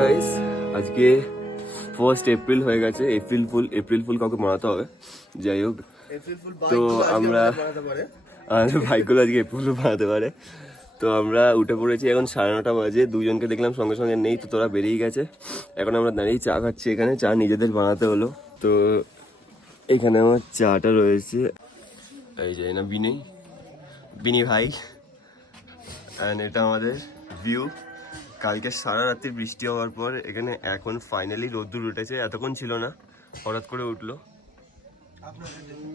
Guys, আজকে 1 April হয়ে গেছে। এপ্রিল ফুল কাউকে মানাতে হবে, যাই হোক। তো আমরা ভাইগুলো আজকে এপ্রিল ফুল বানাতে পারে। তো আমরা উঠে পড়েছি, এখন 9:30 বাজে। দুজনকে দেখলাম সঙ্গে সঙ্গে নেই, তো তোরা বেরিয়ে গেছে। এখন আমরা দাঁড়িয়ে চা খাচ্ছি, এখানে চা নিজেদের বানাতে হলো। তো এখানে আমার চাটা রয়েছে, এই যে না বিনি ভাই। অ্যান্ড এটা আমাদের ভিউ। কালকে সারা রাত্রি বৃষ্টি হওয়ার পর এখানে এখন ফাইনালি রোদ্দুর উঠেছে। এতক্ষণ ছিল না, হঠাৎ করে উঠলো।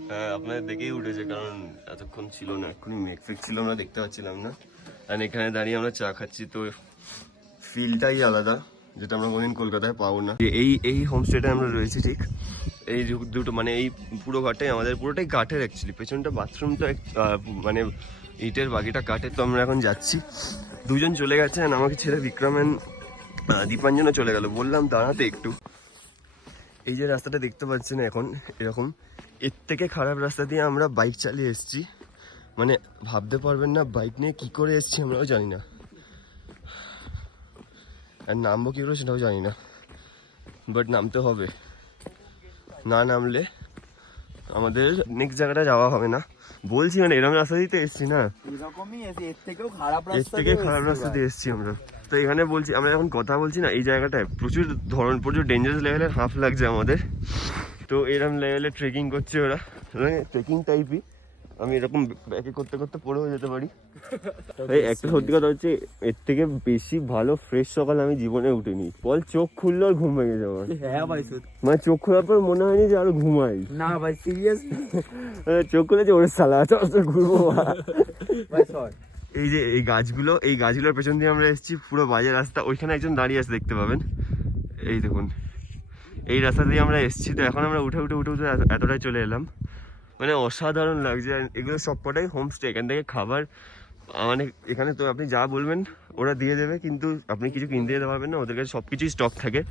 হ্যাঁ, আপনাদের দেখেই উঠেছে, কারণ এতক্ষণ ছিল না, এক্ষুনি মেঘ ছিল না, দেখতে পাচ্ছিলাম না। অ্যান্ড এখানে দাঁড়িয়ে আমরা চা খাচ্ছি, তো ফিলটাই আলাদা, যেটা আমরা কোনদিন কলকাতায় পাবো না। এই হোমস্টেটা আমরা রয়েছি ঠিক এই দুটো, মানে এই পুরো ঘাটে আমাদের, পুরোটাই কাঠের অ্যাকচুয়ালি। পেছনটা বাথরুম তো মানে ইটের, বাকিটা কাঠের। তো আমরা এখন যাচ্ছি, দুজন চলে গেছে, আমাকে ছেড়ে বিক্রমেন দীপাঞ্জনও চলে গেল। বললাম দাঁড়াতে একটু। এই যে রাস্তাটা দেখতে পাচ্ছেন এখন এরকম, এর থেকে খারাপ রাস্তা দিয়ে আমরা বাইক চালিয়ে এসেছি। মানে ভাবতে পারবেন না বাইক নিয়ে কি করে এসেছি, আমরাও জানি না। আর নামবো কী করে সেটাও জানি না, বাট নামতে হবে। না নামলে আমাদের নেক্সট জায়গাটা যাওয়া হবে না। বলছি মানে এরকম রাস্তা দিতে এসছি না, এর থেকেও খারাপ রাস্তা দিয়ে এসছি আমরা। তো এখানে বলছি, আমরা যখন কথা বলছি না, এই জায়গাটায় প্রচুর ডেঞ্জারাস লেভেলের হাফ লাগছে আমাদের। তো এরকম লেভেলে ট্রেকিং করছে ওরা, ট্রেকিং টাইপই। আমি এরকম ব্যাকে করতে করতে পড়েও যেতে পারি। এই একটা সত্যি কথা হচ্ছে, এর থেকে বেশি ভালো ফ্রেশ সকাল আমি জীবনে উঠিনি। বল চোখ খুললো আর ঘুম ভেঙে যাওয়া। হ্যাঁ ভাই, মানে চোখ খোলার পর মনে হয়নি যে আরো ঘুমাই। না ভাই সিরিয়াস, চোখ খুলে যে ওর সালা ঘুরবো। ভাই এই যে এই গাছগুলোর পেছন দিয়ে আমরা এসেছি, পুরো বাজে রাস্তা। ওইখানে একজন দাঁড়িয়ে আছে, দেখতে পাবেন। এই দেখুন, এই রাস্তা দিয়ে আমরা এসেছি। তো এখন আমরা উঠে এতটাই চলে এলাম। মানে অসাধারণ লাগছে। এগুলো সবকটাই হোমস্টে। এখান থেকে খাবার, মানে এখানে তো আপনি যা বলবেন ওরা দিয়ে দেবে, কিন্তু আপনি কিছু কিনতে যেতে পারবেন না, ওদের কাছে সবকিছুই স্টক থাকে।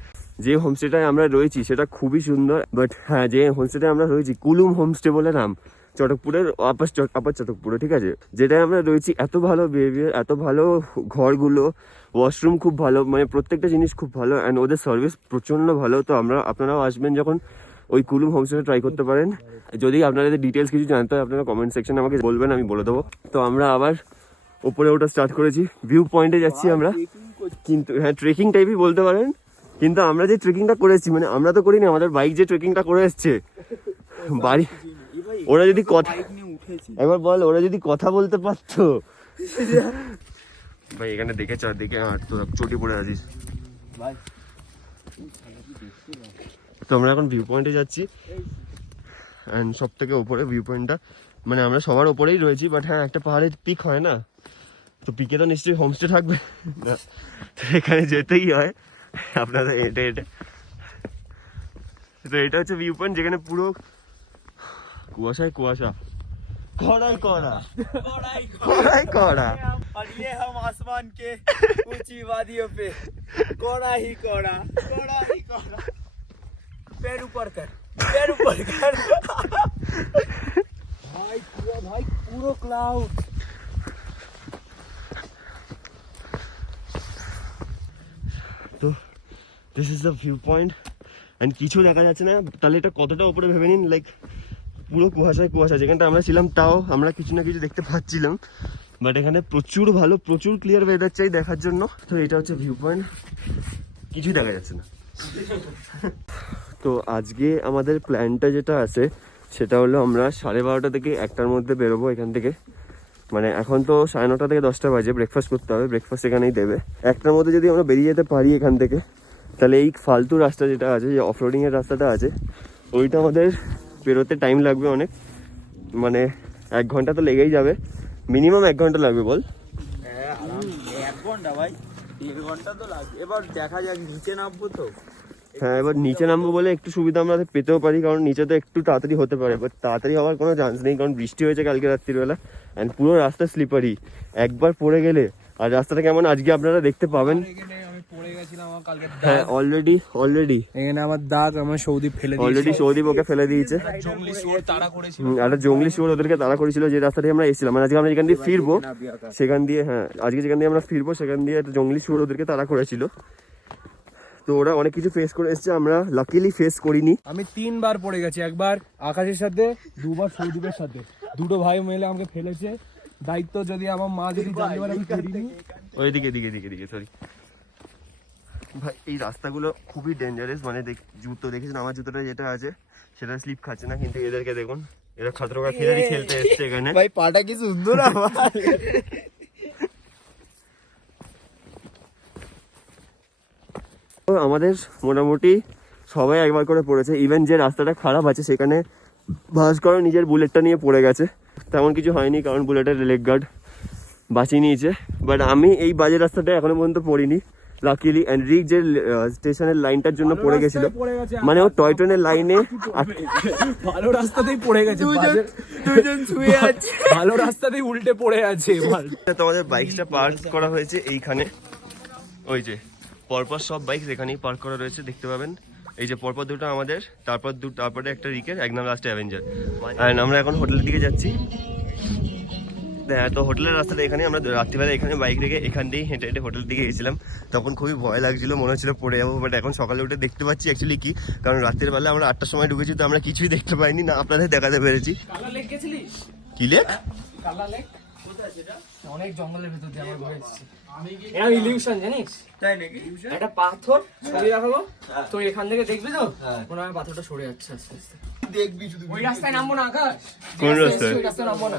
যে হোমস্টেটায় আমরা রয়েছি সেটা খুবই সুন্দর, বাট হ্যাঁ, যে হোমস্টেটায় আমরা রয়েছি কুলুম হোমস্টে বলে নাম, চটকপুরের আপার চটকপুরে, ঠিক আছে। যেটায় আমরা রয়েছি, এত ভালো বিহেভিয়ার, এত ভালো ঘরগুলো, ওয়াশরুম খুব ভালো, মানে প্রত্যেকটা জিনিস খুব ভালো। অ্যান্ড ওদের সার্ভিস প্রচণ্ড ভালো। তো আপনারাও আসবেন যখন, ওই কুলুম হোমস্টেটা ট্রাই করতে পারেন। যদি আপনাদের ডিটেলস কিছু জানতে হয়, আপনারা কমেন্ট সেকশনে আমাকে বলবেন, আমি বলে দেবো। তো আমরা আবার ওপরে ওটা স্টার্ট করেছি, ভিউ পয়েন্টে যাচ্ছি আমরা। কিন্তু হ্যাঁ, ট্রেকিং টাইপই বলতে পারেন। কিন্তু আমরা যে ট্রেকিংটা করেছি, মানে আমরা তো করিনি, আমাদের বাইক যে ট্রেকিংটা করে এসছে বাড়ি, ওরা যদি কথা, একবার বল, ওরা যদি কথা বলতে পারতো। ভাই এখানে দেখে তো চটি পড়ে আছিস ভাই। তো আমরা এখন ভিউ পয়েন্টে যাচ্ছি, অ্যান্ড সব থেকে ওপরে ভিউ পয়েন্টটা, মানে আমরা সবার ওপরেই রয়েছি। বাট হ্যাঁ, একটা পাহাড়ের পিক হয় না, তো পিকে তো নিশ্চয়ই হোমস্টে থাকবে না, তো এখানে যেতেই হয় আপনাদের হেঁটে। তো এটা হচ্ছে ভিউ পয়েন্ট, যেখানে পুরো কুয়াশায় কুয়াশা, কড়াই কড়া। और ये हम आसमान के ऊंची वादियों पे कोड़ा ही कोड़ा पैर ऊपर कर भाई पूरा क्लाउड। তো this is the view point. And কিছু দেখা যাচ্ছে না, তাহলে এটা কতটা উপরে ভেবে নিন। লাইক পুরো কুয়াশা, যেখানটা আমরা ছিলাম তাও আমরা কিছু না কিছু দেখতে পাচ্ছিলাম। বাট এখানে প্রচুর ক্লিয়ার ওয়েদার চাই দেখার জন্য। তো এটা হচ্ছে ভিউ পয়েন্ট, কিছুই দেখা যাচ্ছে না। তো আজকে আমাদের প্ল্যানটা যেটা আছে সেটা হলো, আমরা 12:30 থেকে 1টার মধ্যে বেরোবো এখান থেকে। মানে এখন তো 9:30 থেকে 10টা বাজে, ব্রেকফাস্ট করতে হবে, ব্রেকফাস্ট এখানেই দেবে। 1টার মধ্যে যদি আমরা বেরিয়ে যেতে পারি এখান থেকে, তাহলে এই ফালতু রাস্তা যেটা আছে, যে অফরোডিংয়ের রাস্তাটা আছে, ওইটা আমাদের বেরোতে টাইম লাগবে অনেক। মানে 1 ঘন্টা তো লেগেই যাবে, মিনিমাম 1 ঘন্টা লাগবে বল। 1 ঘন্টা ভাই, 1 ঘন্টা তো লাগবে। এবার দেখা যাক, নিচে নামবো তো। হ্যাঁ, এবার নিচে নামবো বলে একটু সুবিধা আমরা পেতেও পারি, কারণ নিচে তো একটু তাড়াতাড়ি হতে পারে। বাট তাড়াতাড়ি হওয়ার কোনো চান্স নেই, কারণ বৃষ্টি হয়েছে কালকে রাত্রিবেলা। অ্যান্ড পুরো রাস্তা স্লিপারি, একবার পড়ে গেলে। আর রাস্তাটা কেমন আজকে আপনারা দেখতে পাবেন। হ্যাঁ, অলরেডি এখানে আমার দাগ, আমার সৌদি ফেলে অলরেডি সৌদীপ ওকে ফেলে দিয়েছে। একটা জঙ্গলি শুয়োর ওদেরকে তাড়া করেছিল, যে রাস্তা দিয়ে আমরা এসেছিলাম। মানে আজকে আমরা যেখান দিয়ে ফিরবো সেখান দিয়ে, হ্যাঁ আজকে যেখান দিয়ে আমরা ফিরবো সেখান দিয়ে একটা জঙ্গলি শুয়োর ওদেরকে তাড়া করেছিল। তো ওরা অনেক কিছু ফেস করে এসছে, আমরা লাকিলি ফেস করিনি। আমি 3 বার পড়ে গেছি, একবার আকাশের সাথে, 2 বার সৌদীপের সাথে। দুটো ভাই মিলে আমাকে ফেলেছে। দায়িত্ব যদি আমার মা যদি জানতে পারে আমি করিনি। ওইদিকে সরি ভাই। এই রাস্তাগুলো খুবই ডেঞ্জারাস, মানে জুতো দেখেছেন, আমার জুতোটা যেটা আছে সেটা স্লিপ খাচ্ছে না, কিন্তু এদেরকে দেখুন, এরা খতরকা খিলাড়ি খেলতে এসছে এখানে। ভাই পাটা কি সুন্দর আমার। আমাদের মোটামুটি সবাই একবার করে পড়েছে, ইভেন যে রাস্তাটা খারাপ আছে সেখানে ভাস্কর নিজের বুলেটটা নিয়ে পড়ে গেছে। তেমন কিছু হয়নি কারণ বুলেটের লেগ গার্ড বাঁচিয়ে নিয়েছে, বাট আমি এই বাজে রাস্তাটা এখনো পর্যন্ত পড়িনি লাকিলি। অ্যান্ড রিক যে স্টেশনের লাইনটার জন্য পড়ে গেছিল, মানে ও টয় ট্রেনের লাইনে ভালো রাস্তাতেই পড়ে গেছে, দুজন শুয়ে আছে, ভালো রাস্তাতেই উল্টে পড়ে আছে। তোমাদের বাইকটা পার্ক করা হয়েছে এইখানে, ওই যে পরপর সব বাইক এখানেই পার্ক করা রয়েছে, দেখতে পাবেন। এই যে পরপর দুটো আমাদের, তারপরে একটা রিকের, একদম লাস্টে অ্যাভেঞ্জার। অ্যান্ড আমরা এখন হোটেলের দিকে যাচ্ছি। হ্যাঁ, তো হোটেলের রাস্তাটা এখানে, আমরা রাত্রিবেলা এখানে বাইক রেখে এখান দিয়েই হেঁটে হেঁটে হোটেলের দিকে গেছিলাম। তখন খুবই ভয় লাগছিল, মনে হচ্ছিল পড়ে যাবো, বাট এখন সকালে উঠে দেখতে পাচ্ছি অ্যাকচুয়ালি কি, কারণ রাত্রের বেলা আমরা 8টার সময় ঢুকেছি, তো আমরা কিছুই দেখতে পাইনি, না আপনাদের দেখাতে পেরেছি। কি লেক? অনেক জঙ্গলের ভিতর দিয়ে আমরা ঘুরে এসেছি। এটা ইলিউশন জানিস? তাই নাকি? একটা পাথর ছবি দেখাবো তো, এখান থেকে দেখবি তো মনে হয় পাথরটা সরে যাচ্ছে আস্তে আস্তে। দেখবি শুধু ওই রাস্তায় নামবো না আকাশ, কোন রাস্তায়? ওই রাস্তায় নামবো না।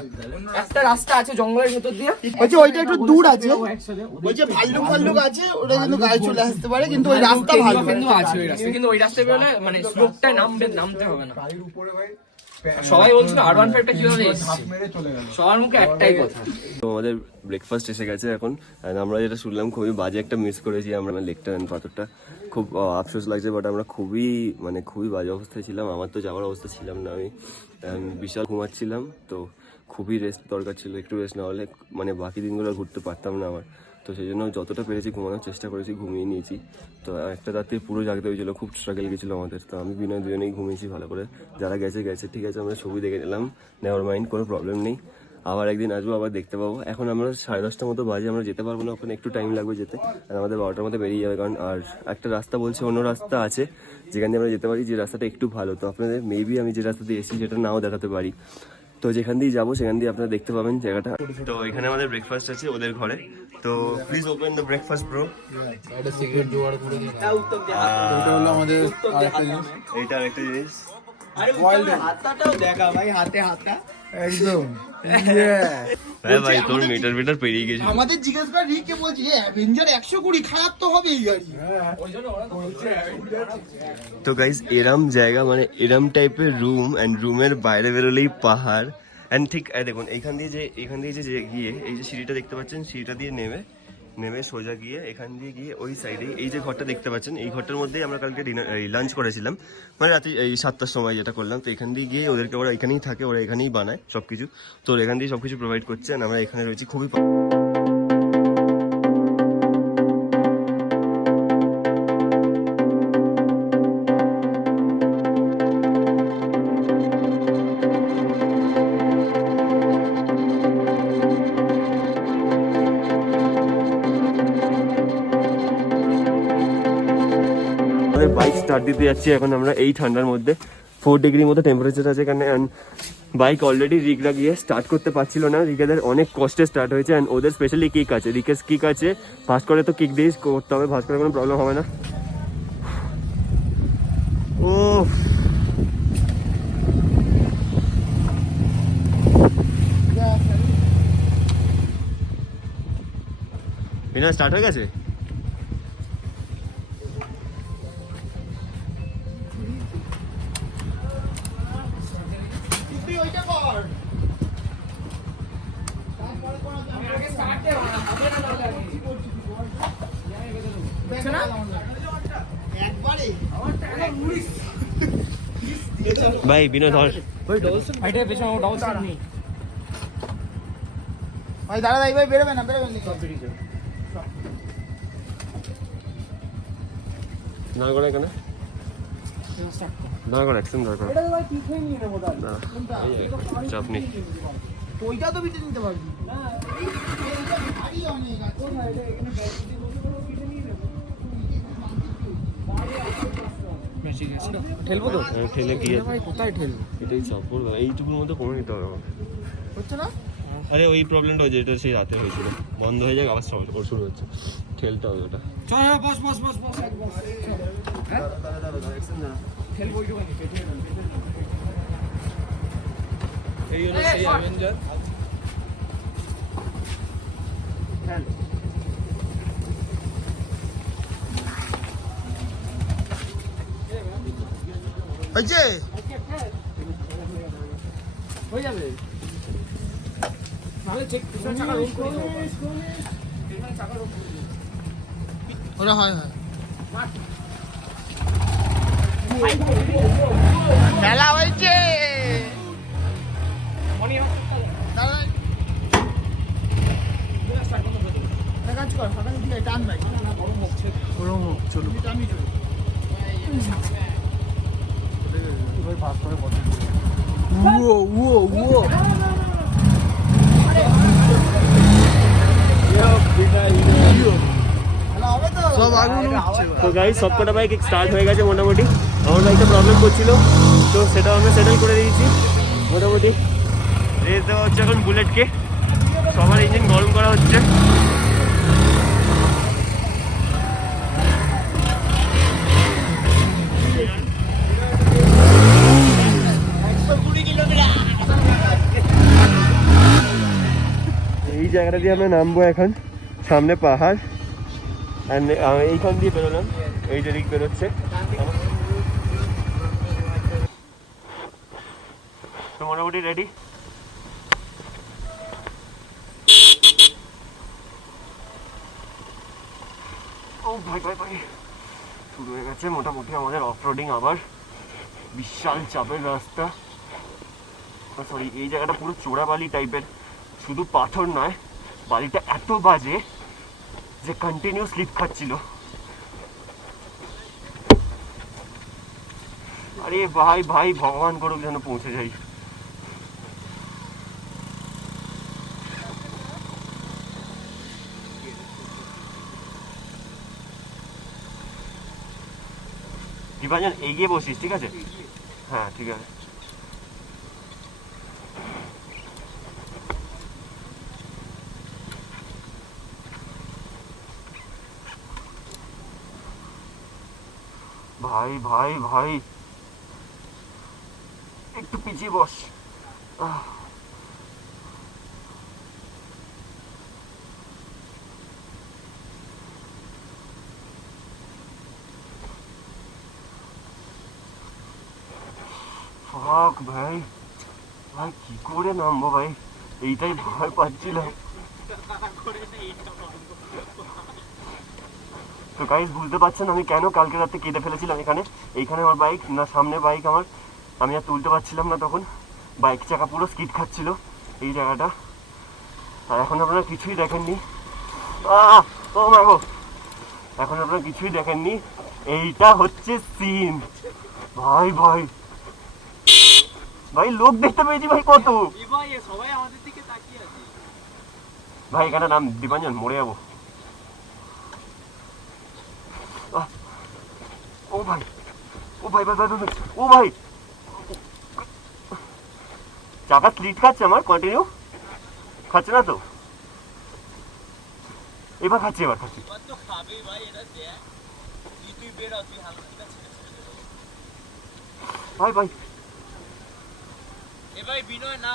একটা রাস্তা আছে জঙ্গলের ভিতর দিয়ে, বলছি ওইটা একটু দূর আছে, একসাথে ওই যে ভাল্লুক আছে, ওটা কিন্তু গায়ে চলে আসতে পারে, কিন্তু ওই রাস্তা ভালো কিন্তু আছে ওই রাস্তা, কিন্তু ওই রাস্তায় বেরোলে মানে স্লোপটায় নামতে হবে না। সবাই বলছিল R15টা কিভাবে সবার মুখে একটাই কথা। তো আমাদের ব্রেকফাস্ট এসে গেছে এখন, and আমরা যেটা শুনলাম খুবই বাজে একটা মিস করেছি আমরা লেকটা অ্যান্ড পাথরটা। খুব আফসোস লাগছে, বাট আমরা খুবই বাজে অবস্থায় ছিলাম। আমার তো যাওয়ার অবস্থা ছিলাম না, আমি বিশাল ঘুমাচ্ছিলাম, তো খুবই রেস্ট দরকার ছিল। একটু রেস্ট না হলে মানে বাকি দিনগুলো ঘুরতে পারতাম না আমার, তো সেই জন্য যতটা পেরেছি ঘুমানোর চেষ্টা করেছি, ঘুমিয়ে নিয়েছি। তো একটা রাত্রে পুরো জাগতে হয়েছিল, খুব স্ট্রাগল গেছিলো আমাদের। তো আমি বিনয় দুজনেই ঘুমিয়েছি ভালো করে, যারা গেছে ঠিক আছে, আমরা ছবি দেখে নিলাম, নেওয়ার মাইন্ড, কোনো প্রবলেম নেই। আবার একদিন আসবো, আবার দেখতে পাবো। এখন আমরা 10:30টার মতো বাজে, আমরা যেতে পারবো না, ওখানে একটু টাইম লাগবে যেতে, আর আমাদের 12টার মধ্যে বেরিয়ে যাবে। কারণ আর একটা রাস্তা বলছে, অন্য রাস্তা আছে যেখান দিয়ে আমরা যেতে পারি, যে রাস্তাটা একটু ভালো। তো আপনাদের মেবি আমি যে রাস্তা দিয়ে এসেছি সেটা নাও দেখাতে পারি, তো যেখান দিয়ে যাবো সেখান দিয়ে আপনারা দেখতে পাবেন জায়গাটা। তো এখানে আমাদের ব্রেকফাস্ট আছে ওদের ঘরে, তো please open the breakfast bro. একটা সিগারেট জোগাড় করে দিন। এটা হলো আমাদের আরেকটা জিনিস। এইটা আরেকটা জিনিস, আরে হাতাটাও দেখা ভাই, হাতে হাতা একদম হ্যাঁ ভাই, তোর মিটার পেরিয়ে গেছে। আমাদের জিজ্ঞেস করে রিককে বলছি যে অ্যাভেঞ্জার 120 খারাপ তো হবে এই গাড়ি। তো গাইজ এরম জায়গা, মানে এরম টাইপের রুম, অ্যান্ড রুমের বাইরে বেরোলেই পাহাড়। অ্যান্ড ঠিক দেখুন এইখান দিয়ে যে গিয়ে এই যে সিঁড়িটা দেখতে পাচ্ছেন, সিঁড়িটা দিয়ে নেমে সোজা গিয়ে এখান দিয়ে গিয়ে ওই সাইডে এই যে ঘরটা দেখতে পাচ্ছেন, এই ঘরটার মধ্যেই আমরা কালকে লাঞ্চ করেছিলাম, মানে রাতে এই 7টার সময় যেটা করলাম। তো এখান দিয়ে গিয়ে ওদেরকে, ওরা এখানেই থাকে, ওরা এখানেই বানায় সবকিছু, তো এখান দিয়ে সবকিছু প্রোভাইড করছে। আর আমরা এখানে রয়েছি খুবই বাইক স্টার্ট দিতে যাচ্ছি এখন আমরা এই ঠান্ডার মধ্যে। 4 ডিগ্রির মতো টেম্পারেচার আছে এখানে, অ্যান্ড বাইক অলরেডি রিকরা গিয়ে স্টার্ট করতে পারছিল না। রিকেদের অনেক কষ্টে স্টার্ট হয়েছে, অ্যান্ড ওদের স্পেশালি কিক আছে, রিকের কিক আছে, ফাস্ট করে তো কিক দিয়েই করতে হবে, ফাস্ট করে কোনো প্রবলেম হবে না। ও বিনা স্টার্ট হয়ে গেছে। ভাই বিনয় ধর, ভাই দাঁড়া ভাই, বেরোবে না দাঁড় করে এখানে, দাঁড় করে একদম দাঁড় করে, চাপ নেই। ওইটা তো বিটে নিতে পারবি না, ঠিক আছে ঠেলবো তো ঠেলে কি আছে ভাই কোথায় ঠেলবো এটাই সফল এইটুকুর মধ্যে করে নিতে হবে আমাকে। হচ্ছে না আরে ওই প্রবলেমটা হয়েছে যেটা সেই রাতে হয়েছিল বন্ধ হয়ে যাক আবার শুরু হচ্ছে ঠেলতে হবে ওটা চল বস বস বস বস বস ঠেলবো ওইটুখানি এই হলো সেই অ্যাভেঞ্জার হয়েছে হয়ে যাবে নাহলে চেক চাকা রোল করে দেবো এখানে চাকা রোল করে দেবো ওরা হয় হয় খেলা হয়েছে দাঁড়া। একটা কাজ কর ফাটানো দিয়ে টান ভাই গরম হোক চলো আমি চলো উও উও উও সব আগুন উঠছে তো গাইস সবকটা বাইক স্টার্ট হয়ে গেছে মোটামুটি আমার বাইকটা প্রবলেম করছিল তো সেটাও আমরা সেটেল করে দিয়েছি মোটামুটি রেস দেওয়া হচ্ছে এখন বুলেটকে সবার ইঞ্জিন গরম করা হচ্ছে এই জায়গাটা দিয়ে আমরা নামবো এখন সামনে পাহাড় আর এইখান দিয়ে বেরোলাম এই যে দিক বেরোচ্ছে তো মোটামুটি রেডি ও ভাই ভাই ভাই শুরু হয়ে গেছে মোটামুটি আমাদের অফ রোডিং আবার বিশাল চাপের রাস্তা সরি এই জায়গাটা পুরো চোরা বালি টাইপের শুধু পাথর নয় বালিটা এত বাজে যে কন্টিনিউ স্লিপ খাচ্ছিল আরে ভাই ভাই ভগবান করুক যেন পৌঁছে যাই দীপাঞ্জন এগিয়ে বসিস ঠিক আছে হ্যাঁ ঠিক আছে ভাই ভাই ভাই একটু পিছিয়ে বস ফাক ভাই ভাই কি করে নামবো ভাই এইটাই ভয় পাচ্ছিলাম তো গাইস বুঝতে পারছেন আমি কেন কালকে রাতে কেটে ফেলেছিলাম এইখানে আমার বাইক না সামনে বাইক আমার আমি আর তুলতে পারছিলাম না তখন বাইক চাকা পুরো স্কিড খাচ্ছিল এই জায়গাটা আর এখন আপনারা কিছুই দেখেননি ও মাগো এখন আপনারা কিছুই দেখেননি এইটা হচ্ছে সিন ভাই ভাই ভাই লোক দেখতে পেয়েছি ভাই কত সবাই আমাদের দিকে তাকিয়ে আছে ভাই এখানে নাম দীপাঞ্জন মরে যাবো ও ভাই ও ভাই ভাই ভাই ভাই ও ভাই চাকা স্লিট খাচ্ছে আমার কন্টিনিউ খাচ্ছে না তো এবার খাচ্ছি তো খাবে ভাই এটা দেখ তুই বেরো তুই হালকা ছেড়ে ভাই ভাই এ ভাই বিনয় না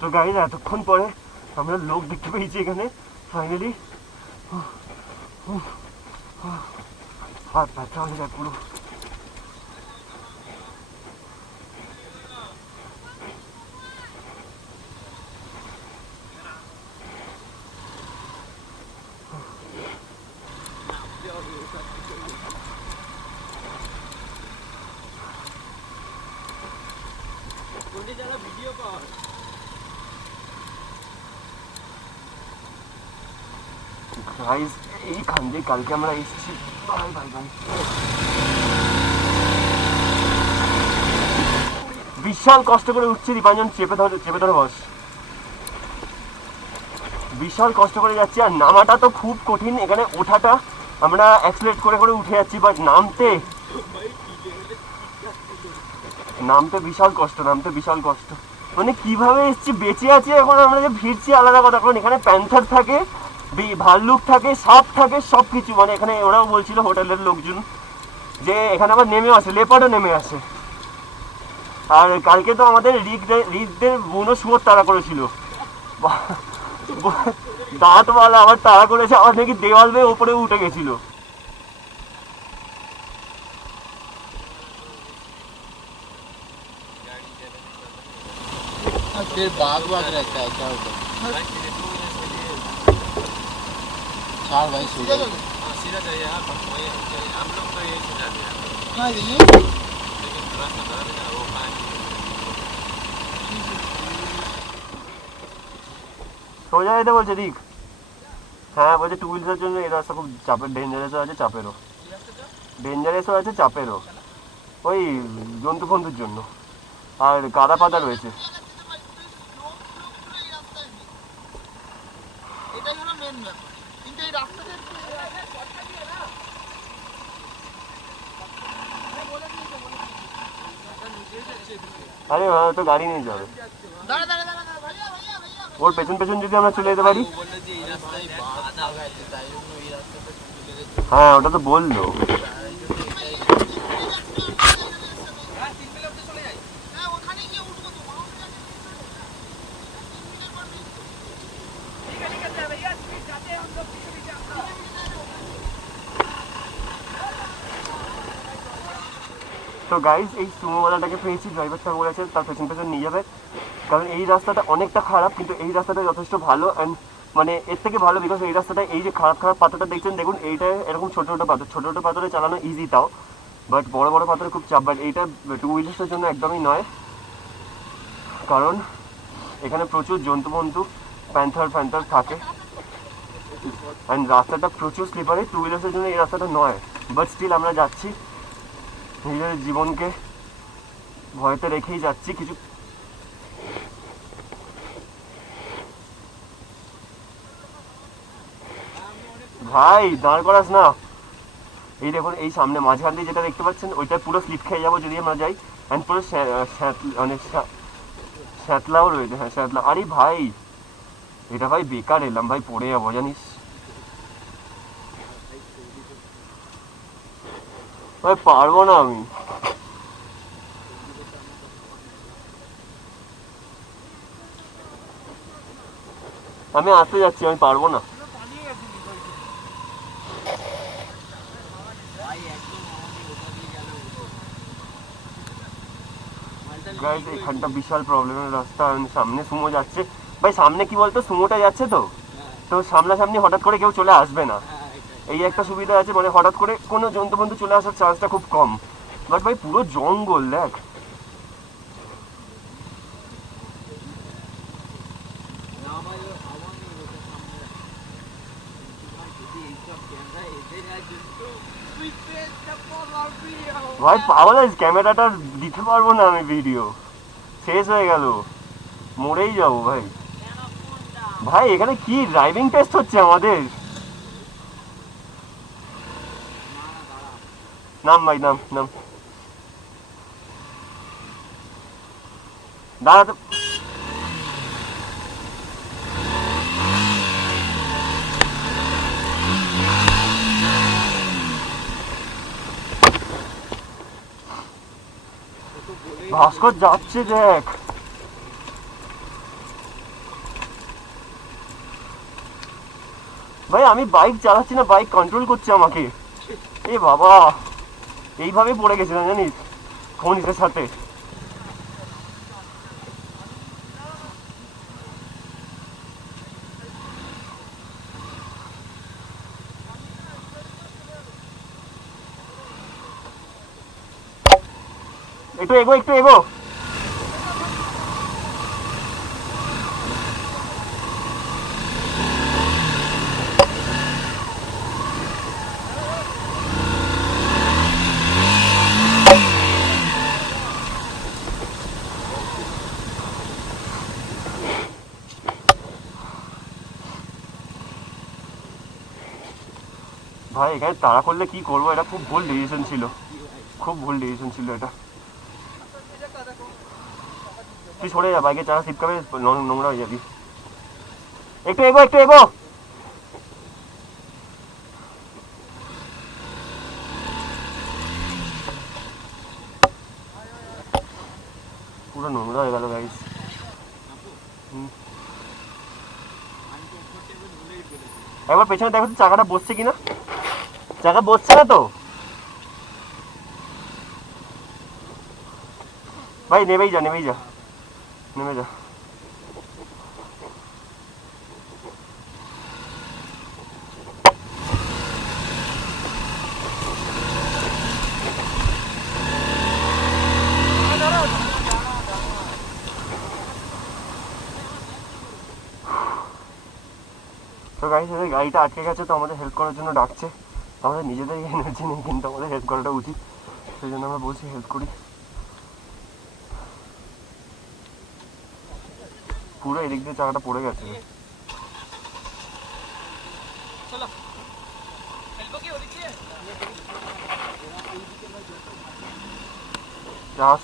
তো গাইজ এতক্ষণ পরে আমরা লোক দেখতে পেয়েছি এখানে ফাইনালি হাত ব্যথা হয়ে যায় পুরো ভিডিও কর গাইজ এইখান দিয়ে কালকে আমরা এসেছি ভাই ভাই ভাই বিশাল কষ্ট করে উঠছি। দীপাঞ্জন চেপে ধরে বস। বিশাল কষ্ট করে যাচ্ছি, আর নামাটা তো খুব কঠিন। এখানে ওঠাটা আমরা অ্যাক্সিলেট করে করে উঠে যাচ্ছি, বাট নামতে বিশাল কষ্ট। মানে কিভাবে এসছি, বেঁচে আছি এখন, আমরা যে ফিরছি আলাদা কথা। কারণ এখানে প্যান্থার থাকে, ভাল্লুক থাকে, সাপ থাকে, সব কিছু। মানে এখানে ওরাও বলছিল হোটেলের লোকজন যে এখানে আবার নেমে আসে, লেপার্ডও নেমে আসে। আর কালকে তো আমাদের রিকদের বোনও শুয়োর তাড়া করেছিল, দাঁতওয়ালা আবার তাড়া করেছে, আবার নাকি দেওয়াল বেয়ে ওপরে উঠে গেছিল। फिर बाग रहता है क्या होता है? चार भाई सीधा चाहिए हम लोग तो यही जाते हैं, लेकिन रास्ता खराब है ना, वो पानी সোজা যেতে বলছে রিক। হ্যাঁ বলছে টু হুইলারের জন্য এই রাস্তা খুব চাপের, ডেঞ্জারাসও আছে চাপেরও। ওই জন্তু ফন্তুর জন্য, আর কাদা পাতা রয়েছে। আরে ভাই তো গাড়ি নিয়ে যাবে, ওর পেছন যদি আমরা চলে যেতে পারি। হ্যাঁ ওটা তো বললো। তো গাইজ এই সুমোওয়ালাটাকে পেয়েছি, ড্রাইভারটা বলেছে তার পেছন নিয়ে যাবে। কারণ এই রাস্তাটা অনেকটা খারাপ, কিন্তু এই রাস্তাটা যথেষ্ট ভালো। অ্যান্ড মানে এর থেকে ভালো, বিকজ এই রাস্তাটা এই যে খারাপ পাথরটা দেখছেন, দেখুন এইটা এরকম ছোটো ছোটো পাথরে চালানো ইজি তাও, বাট বড় পাথরে খুব চাপ। বাট এইটা টু হুইলার্সের জন্য একদমই নয়, কারণ এখানে প্রচুর জন্তু প্যান্থার থাকে। অ্যান্ড রাস্তাটা প্রচুর স্লিপারি, টু হুইলার্সের জন্য এই রাস্তাটা নয়। বাট স্টিল আমরা যাচ্ছি, নিজের জীবনকে ভয়তে রেখেই যাচ্ছি। কিছু ভাই দাঁড় করাস না। এই দেখুন এই সামনে মাঝখান দিয়ে যেটা দেখতে পাচ্ছেন, ওইটা পুরো স্লিপ খেয়ে যাবো যদি আমরা যাই। অ্যান্ড পুরো মানে শ্যাতলাও রয়েছে। হ্যাঁ শ্যাতলা। আরে ভাই এটা ভাই বেকার এলাম ভাই, পড়ে যাবো জানিস ভাই, পারবো না আমি আসতে যাচ্ছি, আমি পারবো না। গাইস এখানটা বিশাল প্রবলেমের রাস্তা। সামনে সুমো যাচ্ছে ভাই, সামনে কি বলতো সুমোটা যাচ্ছে তো সামনাসামনি হঠাৎ করে কেউ চলে আসবে না, এই একটা সুবিধা আছে। মানে হঠাৎ করে কোনো জন্তু চলে আসার চান্সটা খুব কম। বাট ভাই পুরো জঙ্গল দেখ। ভাই পাওয়া যায় ক্যামেরাটা দিতে পারবো না আমি, ভিডিও শেষ হয়ে গেল, মরেই যাবো ভাই। ভাই এখানে কি ড্রাইভিং টেস্ট হচ্ছে আমাদের? নাম ভাই নাম দাঁড়াতে। ভাস্কর যাচ্ছে দেখ। ভাই আমি বাইক চালাচ্ছি না, বাইক কন্ট্রোল করছে আমাকে। এ বাবা এইভাবে পড়ে গেছিলাম জানিস খনিজের সাথে। একটু এগো। ভাই এখানে তাড়া করলে কি করবো, এটা খুব ভুল ডিসিশন ছিল, খুব ভুল ডিসিশন ছিল এটা। তুই সরে যা, বাইকে চাকা স্লিপ খাবে, নোংরা হয়ে যাবি। একটু এগো, একটু এগো। পুরো নোংরা হয়ে গেল গাইস। একবার পেছনে দেখো তো চাকাটা বসছে কিনা, চাকা বসছে না তো ভাই, নেমেই যা, নেমেই যা, নেমে যা। তো গাড়িটা আটকে গেছে, তো আমাদের হেল্প করার জন্য ডাকছে। আমাদের নিজেদের এনার্জি নেই, কিন্তু আমাদের হেল্প করাটা উচিত, সেই জন্য আমরা বলছি হেল্প করি। পুরো এদিক দিয়ে চাকাটা পড়ে গেছে।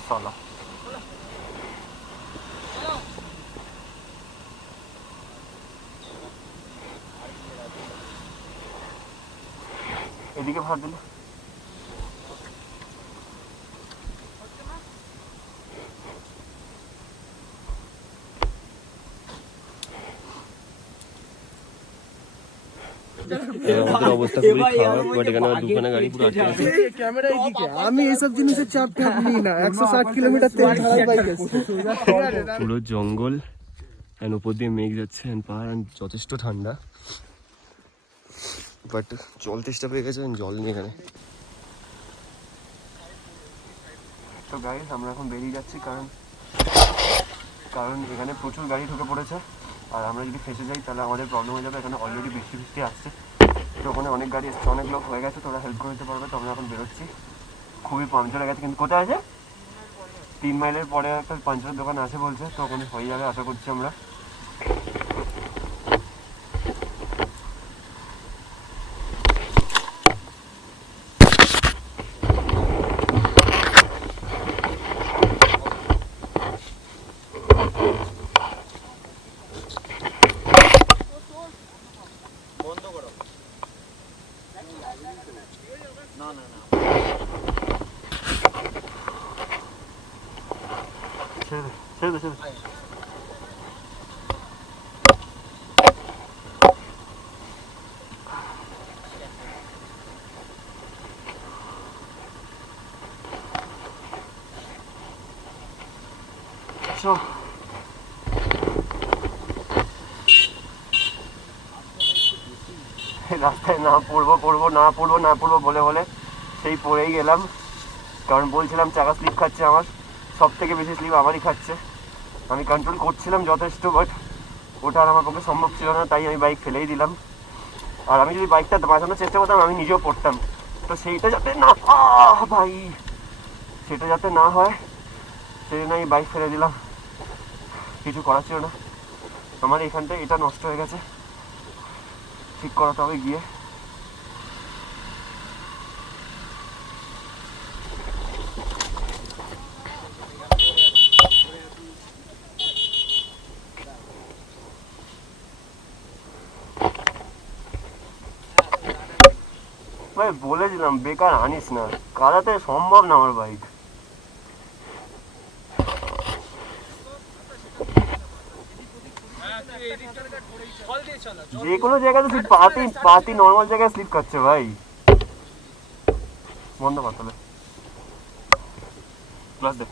সালা এদিকে ভার দিলে আমাদের অবস্থা খুবই খারাপ, বাট এখানে দুখানা গাড়ি পুরো আটকে আছে। আমি এইসব জিনিসের চাপ টাপ নিই না, 160 কিলোমিটার তেল ঢালার বাইক আছে। পুরো জঙ্গল এন্ড উপর দিয়ে মেঘ যাচ্ছে এন্ড পাহাড় এন্ড যথেষ্ট ঠান্ডা, বাট জল তেষ্টা পেয়ে গেছে, জল নেই এখানে। তো গাইস আমরা এখন বেরিয়ে যাচ্ছি, কারণ এখানে প্রচুর গাড়ি ঢুকে পড়েছে, আর আমরা যদি ফেসে যাই তাহলে আমাদের প্রবলেম হয়ে যাবে। এখানে অলরেডি বৃষ্টি আসছে, তো ওখানে অনেক গাড়ি এসছে, অনেক লোক হয়ে গেছে, তো ওরা হেল্প করে দিতে পারবে। তো আমরা এখন বেরোচ্ছি, খুবই পাঞ্চার হয়ে গেছে। কিন্তু কোথায় আছে? 3 মাইলের পরে একটা পাঞ্চারের দোকান আছে বলছে, তো ওখানে হয়ে যাবে আশা করছি আমরা। ছেড়ে দে। রাস্তায় না পড়বো বলে সেই পড়েই গেলাম, কারণ বলছিলাম চাকা স্লিপ খাচ্ছে, আমার সব থেকে বেশি স্লিপ আমারই খাচ্ছে। আমি কন্ট্রোল করছিলাম যথেষ্ট, বাট ওটা আর আমার পক্ষে সম্ভব ছিল না, তাই আমি বাইক ফেলেই দিলাম। আর আমি যদি বাইকটা বাঁচানোর চেষ্টা করতাম আমি নিজেও পড়তাম, তো সেইটা যাতে না ভাই সেটা যাতে না হয় সেই জন্য আমি বাইক ফেলে দিলাম। কিছু করার ছিল না, আমার এখানটায় এটা নষ্ট হয়ে গেছে, ঠিক করাতে হবে গিয়ে। ভাই বলেছিলাম বেকার আনিস না, কাদাতে সম্ভব না আমার বাইক। যে কোনো জায়গাতে পাতি নর্মাল জায়গায় স্লিপ খাচ্ছে ভাই। বন্ধ কর তাহলে, ক্লাস দে,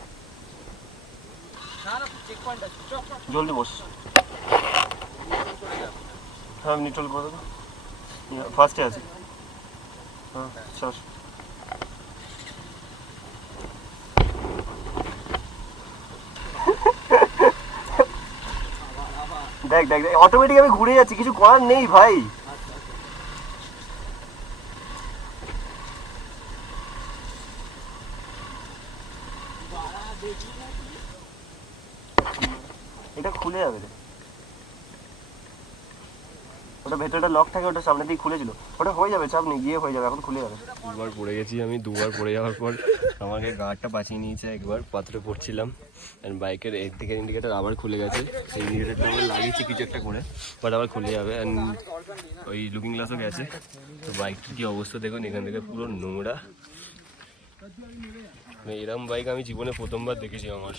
জলদি বস। হ্যাঁ আমি নিউট্রাল করে দেবো, ফার্স্টে আছি। হ্যাঁ চল। দেখ অটোমেটিক আমি ঘুরে যাচ্ছি, কিছু করার নেই ভাই। এটা খুলে যাবে রে। ওটা ভেতরটা লক থাকে, ওটা সামনে দিয়ে খুলেছিল, ওটা হয়ে যাবে, চাপ নেই, গিয়ে হয়ে যাবে, এখন খুলে যাবে। দুবার পড়ে গেছি আমি, দুবার পড়ে যাওয়ার পর আমাকে গার্ডটা বাঁচিয়ে নিয়েছে, একবার পাথরে পড়ছিলাম, অ্যান্ড বাইকের এর দিকের ইন্ডিকেটার আবার খুলে গেছে, সেই ইন্ডিকেটারটা আমরা লাগিয়েছি কিছু একটা করে, বাট আবার খুলে যাবে, অ্যান্ড ওই লুকিং গ্লাসও গেছে। তো বাইকটার কী অবস্থা দেখুন, এখান থেকে পুরো নোংরা, এরম বাইক আমি জীবনে প্রথমবার দেখেছি আমার।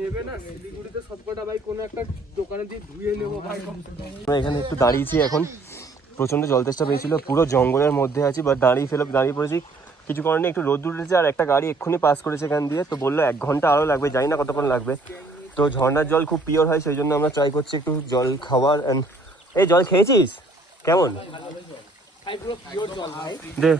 নেবে না শিলিগুড়িতে সবকটা ভাই কোনো একটা দোকানে দিয়ে ধুয়ে নেবো ভাই। আমরা এখানে একটু দাঁড়িয়েছি এখন, প্রচণ্ড জল তেষ্টা পেয়েছিল, পুরো জঙ্গলের মধ্যে আছি, বাট দাঁড়িয়ে পড়েছি, কিছু কারণে একটু রোদ উঠেছে, আর একটা গাড়ি এক্ষুনি পাস করেছে এখান দিয়ে, তো বললো 1 ঘন্টা আরও লাগবে, জানি না কতক্ষণ লাগবে। তো ঝর্ণার জল খুব পিওর হয়, সেই জন্য আমরা ট্রাই করছি একটু জল খাওয়ার। অ্যান্ড এই জল খেয়েছিস কেমন দে?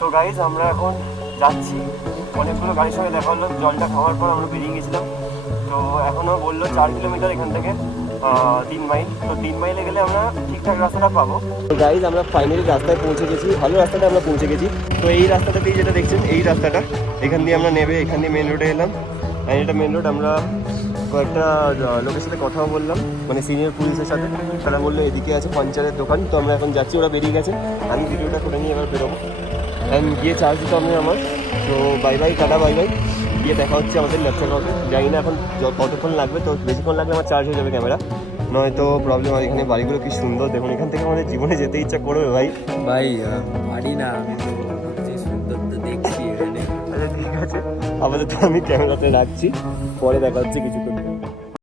তো গাইজ আমরা এখন যাচ্ছি, অনেকগুলো গাড়ির সঙ্গে দেখা হলো, জলটা খাওয়ার পর আমরা বেরিয়ে গেছিলাম। তো এখনও বললো 4 কিলোমিটার এখান থেকে 3 মাইল, তো 3 মাইলে গেলে আমরা ঠিকঠাক রাস্তাটা পাবো। তো গাইজ আমরা ফাইনালি রাস্তায় পৌঁছে গেছি, ভালো রাস্তাটা আমরা পৌঁছে গেছি। তো এই রাস্তাটা দিয়ে যেটা দেখছেন, এই রাস্তাটা এখান দিয়ে আমরা নেবে, এখান দিয়ে মেন রোডে এলাম, আর এটা মেন রোড। আমরা কয়েকটা লোকের সাথে কথাও বললাম, মানে সিনিয়র পুলিশের সাথে, তারা বললো এদিকে আছে পাঞ্চারের দোকান। তো আমরা এখন যাচ্ছি, ওরা বেরিয়ে গেছে, আমি ভিডিওটা করে নিয়ে এবার বেরোবো, অ্যান্ড গিয়ে চার্জ দিতে হবে আমার। তো bye bye, tata, bye bye, গিয়ে দেখা হচ্ছে আমাদের ল্যাপটপ হবে, জানি না এখন কতক্ষণ লাগবে, তো বেশিক্ষণ লাগলে আমার চার্জ হয়ে যাবে ক্যামেরা, নয়তো প্রবলেম। আর এখানে বাড়িগুলো কি সুন্দর দেখুন, এখান থেকে আমাদের জীবনে যেতে ইচ্ছা করবে ভাই। ভাই পারি না, আমি তো যে সুন্দর তো দেখছি এখানে। আচ্ছা ঠিক আছে, আপাতত আমি ক্যামেরাতে রাখছি, পরে দেখা হচ্ছে কিছুক্ষণ।